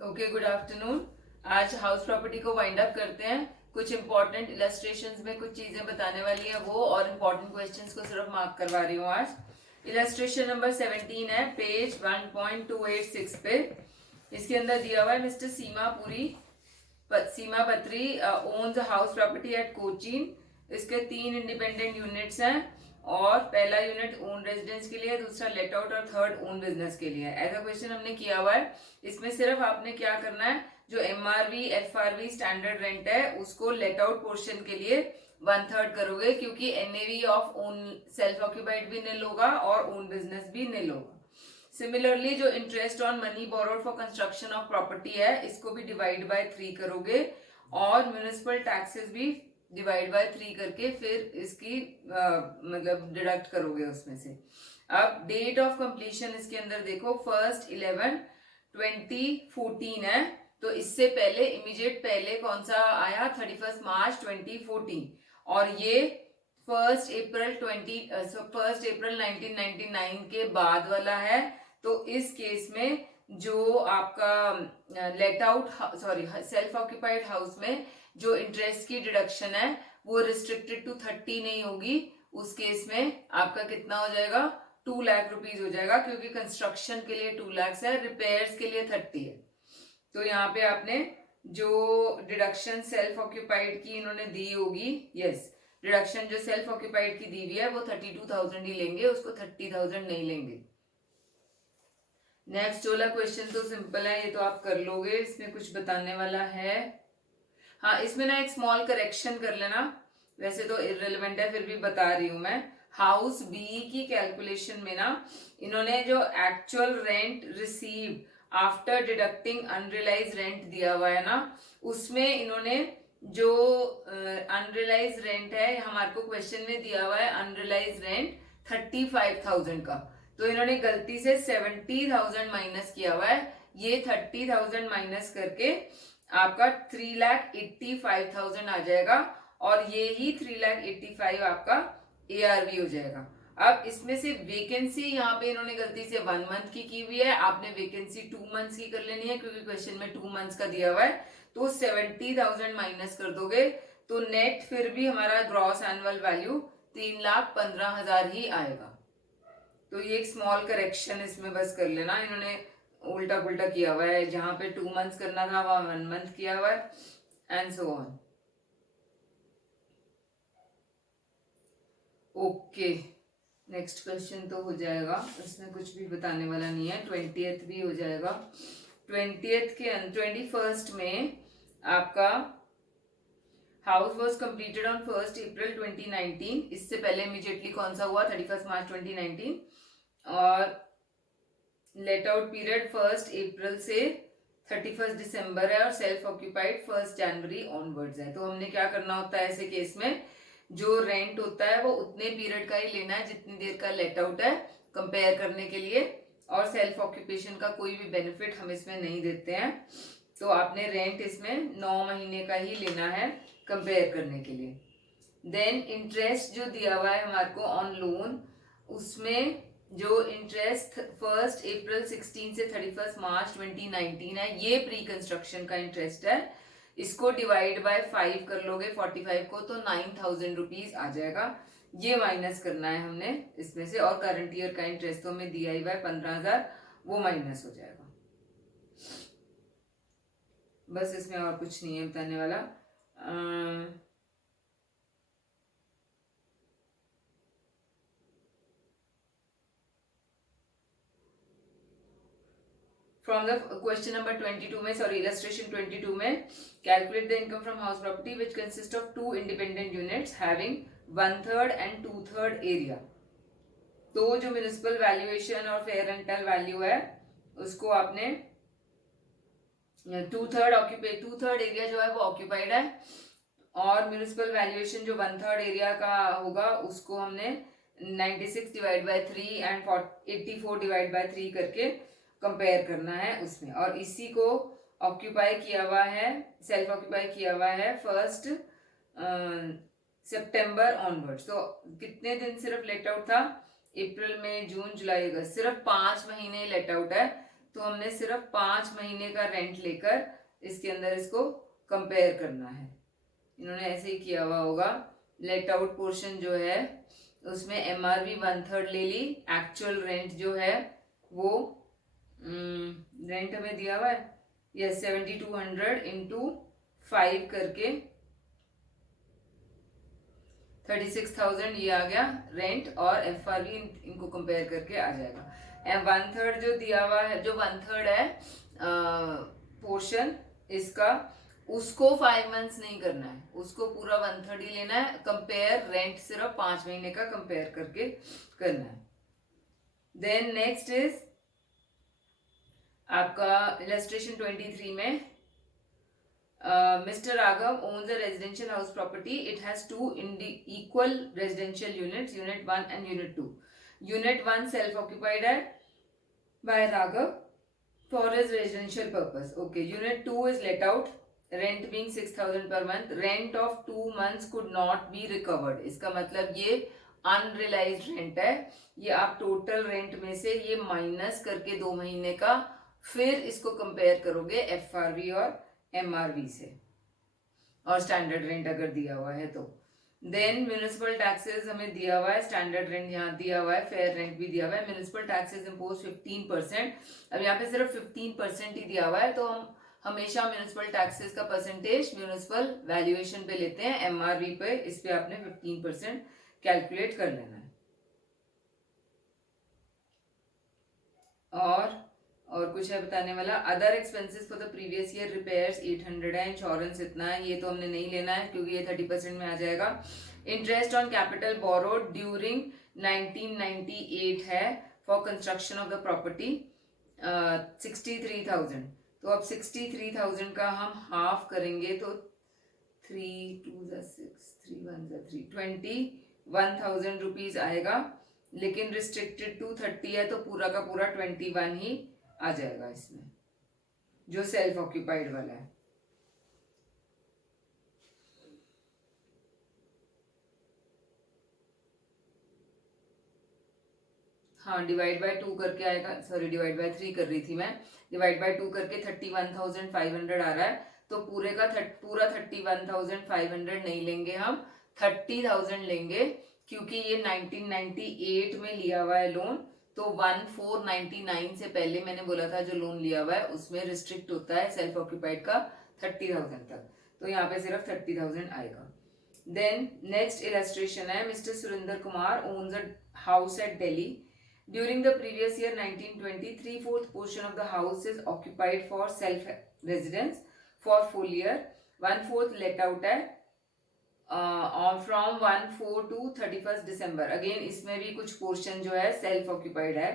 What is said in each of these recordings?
Okay, good afternoon. आज house property को wind up करते हैं। कुछ इंपॉर्टेंट इलस्ट्रेशंस में कुछ चीजें बताने वाली है वो, और इंपॉर्टेंट क्वेश्चंस को सिर्फ मार्क करवा रही हूँ आज। इलस्ट्रेशन नंबर 17 है, पेज 1.286 पे। इसके अंदर दिया हुआ है mister Seema Patri owns house property at Cochin. इसके 3 इंडिपेंडेंट यूनिट्स हैं, और पहला यूनिट ओन रेजिडेंस के लिए, दूसरा लेट आउट और थर्ड ओन बिजनेस के लिए। ऐसा क्वेश्चन हमने किया हुआ है। इसमें सिर्फ आपने क्या करना है, जो एमआरवी एफआरवी स्टैंडर्ड रेंट है उसको लेट आउट पोर्शन के लिए 1/3 करोगे, क्योंकि NAV of own self occupied भी निल होगा और ओन बिजनेस भी निल होगा। सिमिलरली जो interest on money borrowed for construction of property है, इसको भी डिवाइड बाय 3 करोगे, और म्यूनिसिपल टैक्सेस भी डिवाइड बाय 3 करके फिर इसकी मतलब डिडक्ट करोगे उसमें से। अब डेट ऑफ कंप्लीशन इसके अंदर देखो, 1/11/2014 है, तो इससे पहले इमीडिएट पहले कौन सा आया, 31 मार्च 2014, और ये 1 अप्रैल 1999 के बाद वाला है। तो इस केस में जो आपका let out sorry self occupied house में जो इंटरेस्ट की डिडक्शन है वो रिस्ट्रिक्टेड टू 30 नहीं होगी। उस केस में आपका कितना हो जाएगा, 2 लाख रुपीज हो जाएगा, क्योंकि कंस्ट्रक्शन के लिए 2 लाख है, रिपेयर्स के लिए 30 है। तो यहाँ पे आपने जो डिडक्शन सेल्फ ऑक्यूपाइड की इन्होंने दी होगी, यस, डिडक्शन जो सेल्फ ऑक्यूपाइड की दी हुई है वो 32,000 ही लेंगे, उसको 30,000 नहीं लेंगे। नेक्स्ट वाला क्वेश्चन तो सिंपल है, ये तो आप कर लोगे, इसमें कुछ बताने वाला है। हाँ, इसमें ना एक स्मॉल करेक्शन कर लेना, वैसे तो इररिलेवेंट है फिर भी बता रही हूं मैं। हाउस बी की कैलकुलेशन में ना इन्होंने जो actual rent receive after deducting unrealise rent दिया हुआ है ना, उसमें इन्होंने जो अनरियलाइज रेंट है, हमारे को क्वेश्चन में दिया हुआ है अनरियलाइज रेंट 35,000 का, तो इन्होंने गलती से 70,000 माइनस किया हुआ है। ये 30,000 माइनस करके आपका 3,85,000 आ जाएगा, और ये ही 3,85,000 आपका ARV हो जाएगा। अब इसमें से वेकेंसी यहाँ पे इन्होंने गलती से 1 मंथ की हुई है, आपने वेकेंसी 2 मंथ्स की कर लेनी है, क्योंकि क्वेश्चन में 2 मंथ्स का दिया हुआ है। तो 70,000 माइनस कर दोगे तो नेट फिर भी हमारा ग्रॉस एनुअल वैल्यू 3,15,000 ही आएगा। तो ये एक स्मॉल करेक्शन इसमें बस कर लेना, इन्होंने उल्टा पुल्टा किया हुआ है, जहां पे 2 मंथ्स करना था वहां 1 मंथ किया हुआ है, and so on. Okay, next question तो हो जाएगा, इसमें कुछ भी बताने वाला नहीं है। 20th भी हो जाएगा। 20th के 21st में आपका हाउस वॉज कंप्लीटेड ऑन 1 अप्रैल 2019। इससे पहले इमीडिएटली कौन सा हुआ, 31 मार्च 2019, और लेट आउट पीरियड 1 अप्रैल से 31 दिसंबर है, और सेल्फ ऑक्यूपाइड 1 जनवरी ऑनवर्ड्स है। तो हमने क्या करना होता है ऐसे केस में, जो रेंट होता है वो उतने पीरियड का ही लेना है जितनी देर का लेट आउट है, कंपेयर करने के लिए, और सेल्फ ऑक्यूपेशन का कोई भी बेनिफिट हम इसमें नहीं देते हैं। तो आपने रेंट इसमें 9 महीने का ही लेना है कंपेयर करने के लिए। देन इंटरेस्ट जो दिया हुआ है हमारे को ऑन लोन, उसमें जो इंटरेस्ट 1 अप्रैल 16 से 31 मार्च 2019 है, ये प्री कंस्ट्रक्शन का इंटरेस्ट है। इसको डिवाइड बाय 5 कर लोगे 45 को, तो 9,000 रुपीज आ जाएगा। ये माइनस करना है हमने इसमें से, और करंट ईयर का इंटरेस्ट तो हमें दिया ही हुआ है 15,000, वो माइनस हो जाएगा। बस इसमें और कुछ नहीं है बताने वाला। फ्रॉम द क्वेश्चन नंबर 22 में, सॉरी इलस्ट्रेशन 22 में, calculate the income from house property which consist of 2 independent units having 1/3 and 2/3 area. तो जो म्युनिसिपल वैल्यूएशन और फेयर रेंटल वैल्यू है उसको आपने 2/3 एरिया जो है वो ऑक्यूपाइड है, और म्युनिसिपल वैल्यूएशन जो 1/3 एरिया का होगा उसको हमने 96 divide by 3 and 84 divide by 3 करके कंपेयर करना है उसमें। और इसी को ऑक्यूपाई किया हुआ है, सेल्फ ऑक्यूपाई किया हुआ है 1 सितंबर ऑनवर्ड्स। तो कितने दिन सिर्फ लेट आउट था, अप्रैल मई जून जुलाई अगस्त, सिर्फ 5 महीने लेट आउट है। तो हमने सिर्फ 5 महीने का रेंट लेकर इसके अंदर इसको कंपेयर करना है। इन्होंने ऐसे ही किया हुआ होगा। लेट आउट पोर्शन जो है उसमें MRV 1/3 ले ली, एक्चुअल रेंट जो है वो रेंट हमें दिया हुआ है यस 7200 इंटू 5 करके 36,000 ये आ गया रेंट, और FRV इनको कंपेयर करके आ जाएगा। एंड 1/3 जो दिया हुआ है, जो 1/3 है पोर्शन इसका, उसको 5 मंथ्स नहीं करना है, उसको पूरा 1/3 ही लेना है। कंपेयर रेंट सिर्फ 5 महीने का कंपेयर करके करना है। देन नेक्स्ट इज आपका इलस्ट्रेशन 23 में Mr. Raghav owns a residential house property. It has two equal residential units, Unit 1 and Unit 2. Unit 1 self-occupied है by Raghav for his residential purpose. Okay, Unit 2 is let out. Rent being 6,000 per month. Rent of 2 months could not be recovered. इसका मतलब ये unrealised rent है। ये आप total rent में से ये माइनस करके 2 महीने का फिर इसको कंपेयर करोगे FRV और MRV से, और स्टैंडर्ड रेंट अगर दिया हुआ है तो। देन म्यूनिसिपल टैक्सेस हमें दिया हुआ है, स्टैंडर्ड रेंट यहाँ दिया हुआ है, फेयर रेंट भी दिया हुआ है। Municipal taxes impose 15%। अब यहाँ पे सिर्फ 15% ही दिया हुआ है, तो हम हमेशा म्यूनिसिपल टैक्सेस का परसेंटेज म्यूनिसिपल वैल्यूएशन पे लेते हैं, MRV पे इस पे आपने 15% कैलकुलेट कर लेना है। और कुछ है बताने वाला। Other expenses for the previous year repairs 800 है, इंश्योरेंस इतना है, ये तो हमने नहीं लेना है क्योंकि ये 30% में आ जाएगा। Interest on capital borrowed during 1998 है for construction of the property 63,000। तो अब 63,000 का हम हाफ करेंगे तो 3 2 6 3 1 3 21,000 रुपीज आएगा, लेकिन रिस्ट्रिक्टेड टू 30 है तो पूरा का पूरा 21 ही आ जाएगा इसमें, जो सेल्फ ऑक्यूपाइड वाला है। हाँ, डिवाइड बाय 2 करके आएगा, सॉरी डिवाइड बाय 3 कर रही थी मैं, डिवाइड बाय 2 करके 31,500 आ रहा है। तो पूरे का पूरा 31,500 नहीं लेंगे, हम 30,000 लेंगे, क्योंकि ये 1998 में लिया हुआ है लोन। तो 1499 से पहले मैंने बोला था जो लोन लिया हुआ है उसमें रिस्ट्रिक्ट होता है सेल्फ ऑक्यूपाइड का 30,000 तक, तो यहाँ पे सिर्फ 30,000 आएगा। देन नेक्स्ट इलस्ट्रेशन है, mister Surendra Kumar owns a house at Delhi. During the previous year 1920 3/4 portion of the house is occupied for self residence for full year, 1/4 let out है from 1/4 to 31st December। Again इसमें भी कुछ portion जो है self occupied है,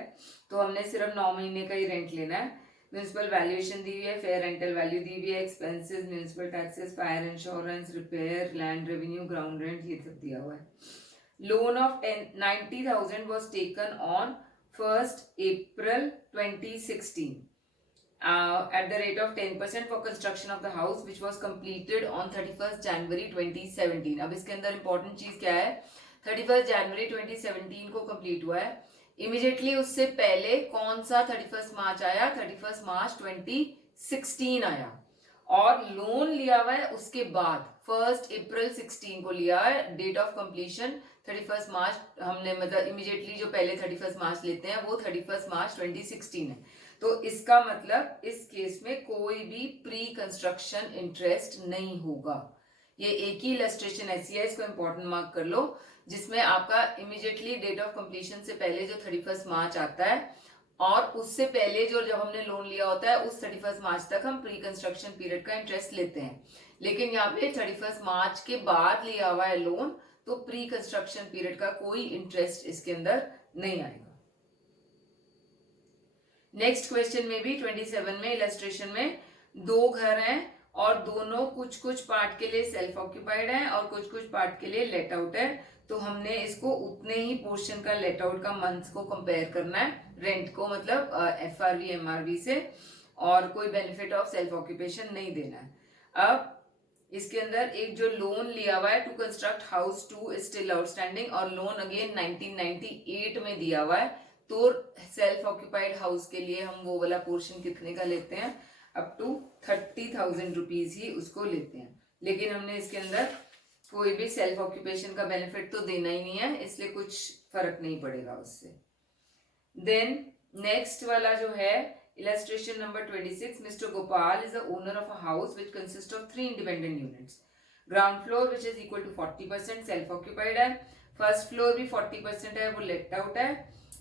तो हमने सिर्फ 9 महीने का ही रेंट लेना है। म्यूनिसिपल वैल्यूएशन दी हुई है, फेयर रेंटल वैल्यू दी हुई है, expenses municipal taxes, fire insurance, repair, land revenue, ground rent, ये सब दिया हुआ है। Loan of 90,000 was taken on 1st April 2016 at the rate of 10% for construction of the house which was completed on 31st January 2017। अब इसके अंदर important चीज क्या है, 31st January 2017 को कंप्लीट हुआ है, इमीडिएटली उससे पहले कौन सा 31st मार्च आया, 31st मार्च 2016 आया, और लोन लिया हुआ है उसके बाद 1st April 16 को लिया है। डेट ऑफ कंप्लीशन 31st मार्च हमने, मतलब इमीडिएटली जो पहले 31st मार्च लेते हैं वो 31st मार्च 2016 है। तो इसका मतलब इस केस में कोई भी प्री कंस्ट्रक्शन इंटरेस्ट नहीं होगा। ये एक ही इलस्ट्रेशन ऐसी है, इसको इंपॉर्टेंट मार्क कर लो, जिसमें आपका इमीडिएटली डेट ऑफ कंप्लीशन से पहले जो 31st मार्च आता है, और उससे पहले जो जब हमने लोन लिया होता है उस 31st मार्च तक हम प्री कंस्ट्रक्शन पीरियड का इंटरेस्ट लेते हैं। लेकिन यहाँ पे 31st मार्च के बाद लिया हुआ है लोन, तो प्री कंस्ट्रक्शन पीरियड का कोई इंटरेस्ट इसके अंदर नहीं आएगा। नेक्स्ट क्वेश्चन में भी 27 में इलस्ट्रेशन में 2 घर हैं और दोनों कुछ कुछ पार्ट के लिए सेल्फ ऑक्यूपाइड है और कुछ कुछ पार्ट के लिए लेट आउट है, तो हमने इसको उतने ही पोर्शन का लेट आउट का मंथ को कंपेयर करना है रेंट को, मतलब FRV MRV से, और कोई बेनिफिट ऑफ सेल्फ ऑक्यूपेशन नहीं देना है। अब इसके अंदर एक जो लोन लिया हुआ है to construct house 2 is still outstanding, और लोन अगेन 1998 में दिया हुआ है, तो सेल्फ ऑक्यूपाइड हाउस के लिए हम वो वाला पोर्शन कितने का लेते हैं, अप टू 30,000 रुपीज ही उसको लेते हैं। लेकिन हमने इसके अंदर कोई भी सेल्फ ऑक्यूपेशन का बेनिफिट तो देना ही नहीं है, इसलिए कुछ फर्क नहीं पड़ेगा उससे। देन नेक्स्ट वाला जो है illustration number 26, Mr. Gopal is the owner of a house which consists of 3 independent units. Ground floor which is equal to 40% self occupied है, first floor भी 40% है वो let out है,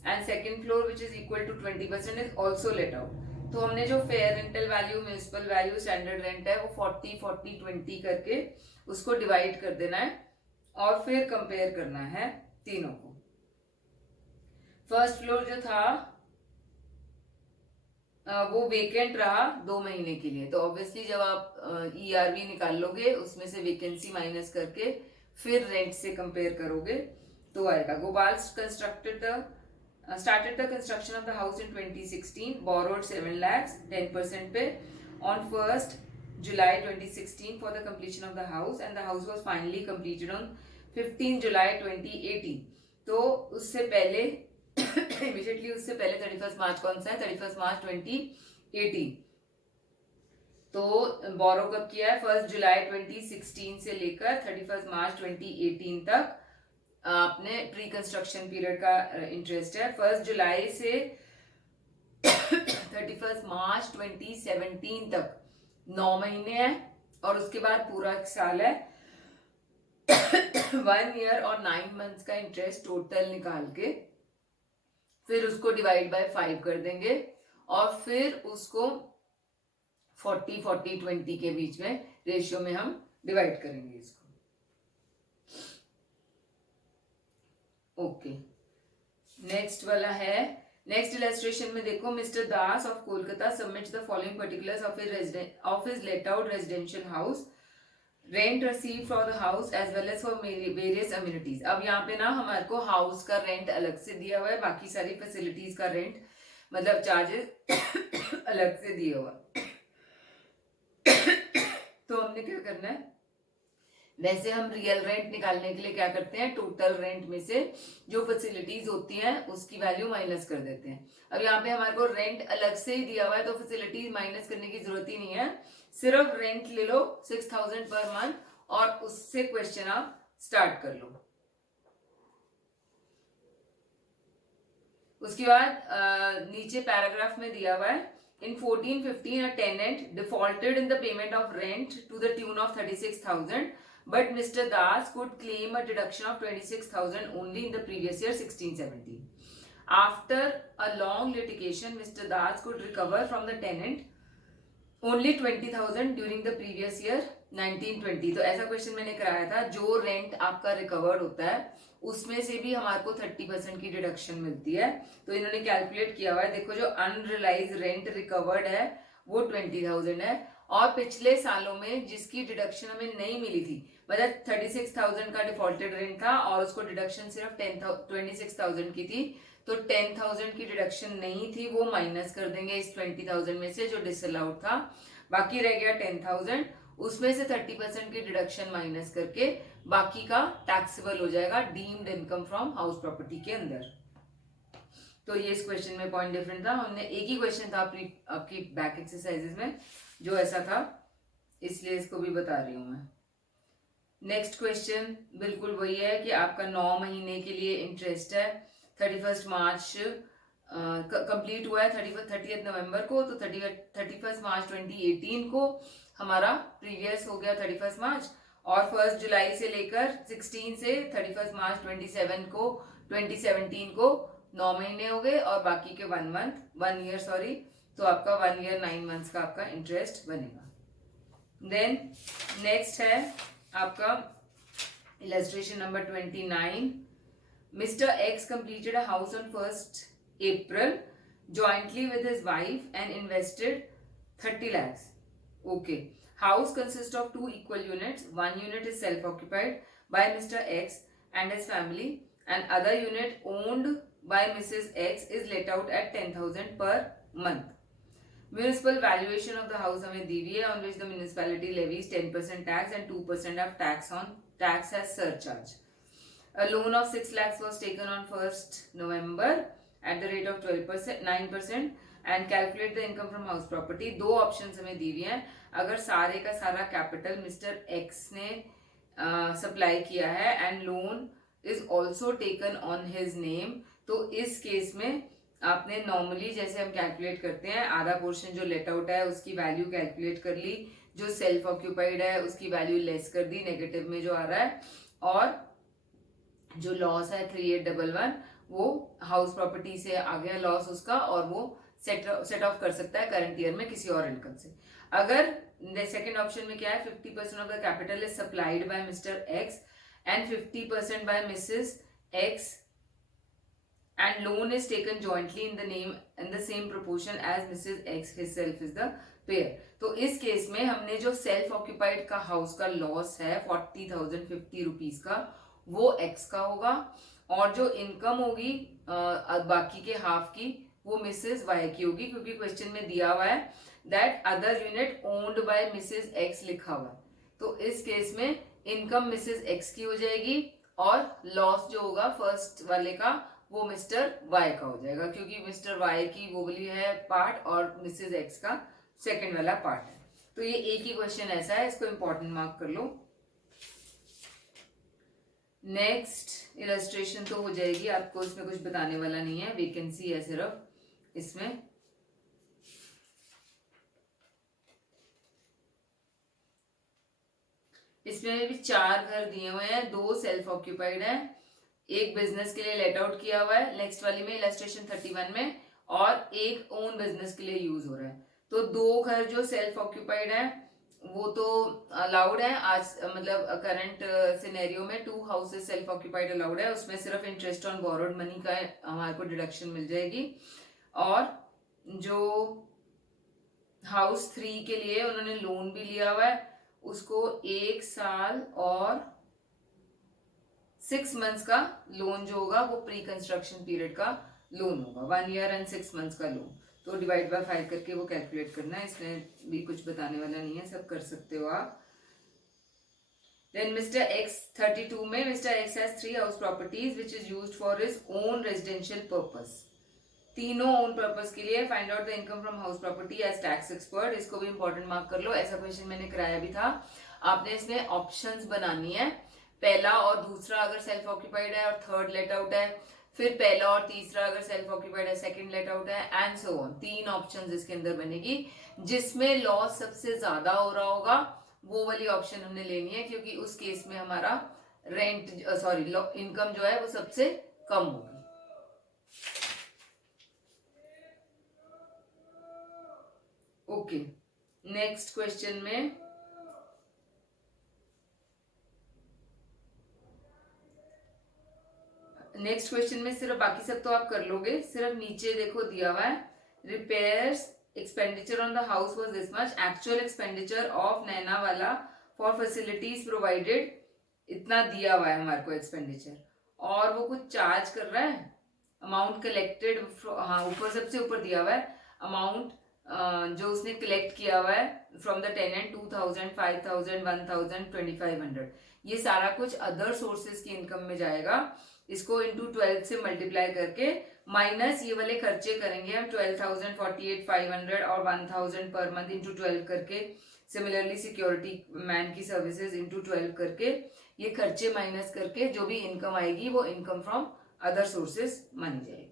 and second floor which is equal to 20% is also let out। तो हमने जो fair rental value, municipal value, standard rent है वो 40 40 20 करके उसको डिवाइड कर देना है और फिर कंपेयर करना है तीनों को। फर्स्ट फ्लोर जो था वो वेकेंट रहा 2 महीने के लिए, तो ऑब्वियसली जब आप ERV निकाल लोगे उसमें से वेकेंसी माइनस करके फिर रेंट से कंपेयर करोगे तो आएगा। Gopal started the construction of the house in 2016, borrowed 7 lakhs 10% पे on 1st July 2016 for the completion of the house, and the house was finally completed on 15 July 2018। तो उससे पहले इमीडिएटली उससे पहले 31 मार्च कौन सा है, 31 मार्च 2018। तो बोरो कब किया है, 1 जुलाई 2016 से लेकर 31 मार्च 2018 तक आपने प्री कंस्ट्रक्शन पीरियड का इंटरेस्ट है। 1 जुलाई से 31 मार्च 2017 तक 9 महीने है और उसके बाद पूरा साल है। 1 ईयर और 9 मंथ्स का इंटरेस्ट टोटल निकाल के फिर उसको डिवाइड बाय 5 कर देंगे और फिर उसको 40 40 20 के बीच में रेशियो में हम डिवाइड करेंगे इसको। ओके, नेक्स्ट वाला है, नेक्स्ट इलस्ट्रेशन में देखो, mister Das of Kolkata submits the following particulars of his let out residential house, rent receive for the house as well as for various amenities. अब यहाँ पे ना हमारे को हाउस का रेंट अलग से दिया हुआ है, बाकी सारी फैसिलिटीज का रेंट मतलब चार्जेस अलग से दिया हुआ। तो हमने क्या करना है, वैसे हम रियल रेंट निकालने के लिए क्या करते हैं, टोटल रेंट में से जो फैसिलिटीज होती हैं उसकी वैल्यू माइनस कर देते हैं। अब यहाँ पे हमारे को रेंट अलग से ही दिया हुआ है तो फैसिलिटीज माइनस करने की जरूरत ही नहीं है, सिर्फ रेंट ले लो 6,000 पर मंथ और उससे क्वेश्चन आप स्टार्ट कर लो। उसके बाद नीचे पैराग्राफ में दिया हुआ है, in 1415 a tenant defaulted in the payment of rent to the tune of 36,000, but Mr. Das could claim a deduction of 26,000 only in the previous year 1617. After a long litigation, Mr. Das could recover from the tenant only 20,000 during the previous year 1920। तो ऐसा question मैंने कराया था, जो rent आपका recovered होता है उसमें से भी हमारे को 30% की डिडक्शन मिलती है। तो इन्होंने कैलकुलेट किया हुआ है, देखो जो अनरियलाइज रेंट रिकवर्ड है वो 20,000 है और पिछले सालों में जिसकी डिडक्शन हमें नहीं मिली थी, मतलब 36,000 का डिफॉल्टेड रेंट था और उसको डिडक्शन सिर्फ 26,000 की थी, तो 10,000 की डिडक्शन नहीं थी, वो माइनस कर देंगे इस 20,000 में से जो डिसअलाउड था, बाकी रह गया 10,000, उसमें से 30% की डिडक्शन माइनस करके बाकी का टैक्सेबल हो जाएगा deemed income from house property के अंदर। तो ये इस क्वेश्चन में पॉइंट डिफरेंट था, हमने एक ही क्वेश्चन था आपकी बैक एक्सरसाइजेस में जो ऐसा था, इसलिए इसको भी बता रही हूं मैं। नेक्स्ट क्वेश्चन बिल्कुल वही है कि आपका 9 महीने के लिए इंटरेस्ट है, 31 मार्च कंप्लीट हुआ है 30 नवंबर को, तो 31 मार्च 2018 को हमारा प्रीवियस हो गया 31 मार्च, और 1 जुलाई से लेकर 16 से 31 मार्च 2017 को 9 महीने हो गए और बाकी के 1 ईयर सॉरी, तो आपका 1 ईयर 9 मंथ्स का आपका इंटरेस्ट बनेगा। देन नेक्स्ट है आपका illustration number 29, Mr. X completed a house on 1st April jointly with his wife and invested 30 lakhs. Okay. House consists of 2 equal units. One unit is self-occupied by Mr. X and his family, and other unit owned by Mrs. X is let out at 10,000 per month. Municipal valuation of the house हमें दी हुई है, on which the municipality levies 10% tax and 2% of tax as surcharge. A loan of 6 lakhs was taken on 1st November at the rate of 12%, 9%, and calculate the income from house property. दो option हमें दी हुई हैं। अगर सारे का सारा capital mister x ने supply किया है and loan is also taken on his name, तो इस केस में आपने नॉर्मली जैसे हम कैलकुलेट करते हैं, आधा पोर्शन जो लेट आउट है उसकी वैल्यू कैलकुलेट कर ली, जो सेल्फ ऑक्यूपाइड है उसकी वैल्यू लेस कर दी नेगेटिव में जो आ रहा है, और जो लॉस है 3811 वो हाउस प्रॉपर्टी से आ गया लॉस उसका, और वो सेट ऑफ कर सकता है करंट ईयर में किसी और इनकम से। अगर सेकेंड ऑप्शन में क्या है, 50% of the capital is supplied by mister x and 50% by Mrs x and loan is taken jointly in the name in the same proportion as Mrs. X himself is the payer। तो इस case में हमने जो self occupied का house का loss है 40,050 rupees का, वो X का होगा, और जो इनकम होगी बाकी के हाफ की वो मिसेस वाई की होगी, क्योंकि क्वेश्चन में दिया हुआ है that other unit owned by Mrs x लिखा हुआ है। तो इस केस में इनकम मिसेस एक्स की हो जाएगी और लॉस जो होगा फर्स्ट वाले का वो मिस्टर वाई का हो जाएगा, क्योंकि मिस्टर वाई की वो वाली है पार्ट और मिसेस एक्स का सेकंड वाला पार्ट है। तो ये एक ही क्वेश्चन ऐसा है, इसको इंपॉर्टेंट मार्क कर लो। नेक्स्ट इलस्ट्रेशन तो हो जाएगी, आपको इसमें कुछ बताने वाला नहीं है, वैकेंसी है सिर्फ इसमें। इसमें भी 4 घर दिए हुए हैं, 2 सेल्फ ऑक्यूपाइड है, एक बिजनेस के लिए लेट आउट किया हुआ है नेक्स्ट वाली में इलस्ट्रेशन 31 में, और एक ओन बिजनेस के लिए यूज हो रहा है। तो 2 घर जो सेल्फ ऑक्यूपाइड है वो तो अलाउड है आज, मतलब करंट सिनेरियो में 2 हाउसेस सेल्फ ऑक्यूपाइड अलाउड है, उसमें सिर्फ इंटरेस्ट ऑन बोरोड मनी का हमारे को डिडक्शन मिल जाएगी। और जो हाउस 3 के लिए उन्होंने लोन भी लिया हुआ है, उसको 1 साल और 6 मंथ्स का लोन जो होगा वो प्री कंस्ट्रक्शन पीरियड का लोन होगा, 1 ईयर एंड 6 मंथ्स का लोन। तो डिवाइड बाय 5 करके वो कैलकुलेट करना है, इसमें भी कुछ बताने वाला नहीं है, सब कर सकते हो आप। देन मिस्टर एक्स 32 में mister X has 3 house properties which is used for his own residential purpose. तीनों ओन पर्पस के लिए find out the income from house property as tax expert. इसको भी इंपॉर्टेंट मार्क कर लो, ऐसा क्वेश्चन मैंने कराया भी था। आपने इसमें ऑप्शंस बनानी है, पहला और दूसरा अगर सेल्फ ऑक्यूपाइड है और थर्ड लेट आउट है, फिर पहला और तीसरा अगर सेल्फ ऑक्यूपाइड है सेकंड लेट आउट है, एंड सो ऑन। 3 ऑप्शंस इसके अंदर बनेगी, जिसमें लॉस सबसे ज्यादा हो रहा होगा वो वाली ऑप्शन हमने लेनी है, क्योंकि उस केस में हमारा रेंट इनकम जो है वो सबसे कम होगी। ओके, नेक्स्ट क्वेश्चन में सिर्फ बाकी सब तो आप कर लोगे, सिर्फ नीचे देखो दिया हुआ है repairs expenditure on the house was this much, actual expenditure of Naina वाला फॉर फैसिलिटीज प्रोवाइडेड, इतना दिया हुआ है हमारे को एक्सपेंडिचर, और वो कुछ चार्ज कर रहा है, अमाउंट कलेक्टेड, हाँ ऊपर सबसे ऊपर दिया हुआ है अमाउंट जो उसने कलेक्ट किया हुआ है फ्रॉम द टेनेंट 2000, 5000, 1000, 2500, ये सारा कुछ अदर सोर्सेज की इनकम में जाएगा। इसको इंटू 12 से मल्टीप्लाई करके माइनस ये वाले खर्चे करेंगे हम 12,000, 48,500 और 1,000 पर मंथ इंटू 12 करके, सिमिलरली सिक्योरिटी मैन की सर्विसेज इंटू 12 करके, ये खर्चे माइनस करके जो भी इनकम आएगी वो इनकम फ्रॉम अदर सोर्सेज मानी जाएगी।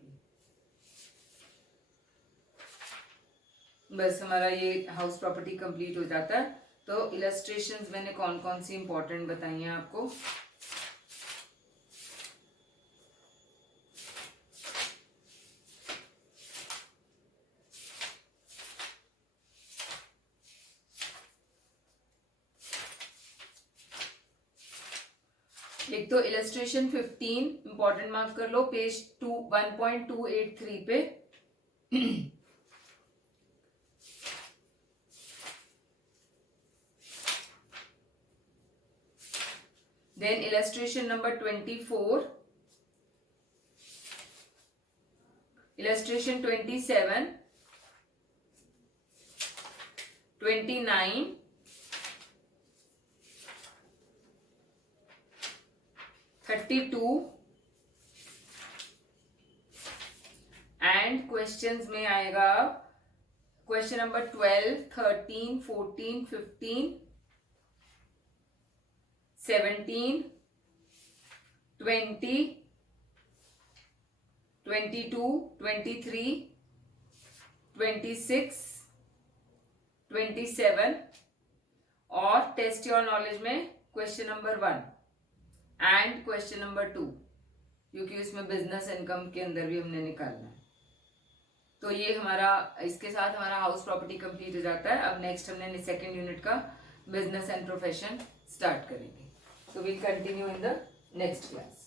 बस हमारा ये हाउस प्रॉपर्टी कंप्लीट हो जाता है। तो इलस्ट्रेशंस मैंने कौन कौन सी इंपॉर्टेंट बताई हैं आपको। एक तो इलस्ट्रेशन 15 इंपॉर्टेंट मार्क कर लो, पेज 1.283 पे। Then illustration number 24, illustration 27, 29, 32, and questions में आएगा क्वेश्चन नंबर 12, 13, 14, 15, 17, 20, 22, 23, 26, 27 और टेस्ट योर नॉलेज में question number 1 and question number 2, क्योंकि उसमें बिजनेस इनकम के अंदर भी हमने निकालना है। तो ये हमारा, इसके साथ हमारा हाउस प्रॉपर्टी कंप्लीट हो जाता है। अब नेक्स्ट हमने सेकेंड यूनिट का बिजनेस एंड प्रोफेशन स्टार्ट करेंगे। So we'll continue in the next class.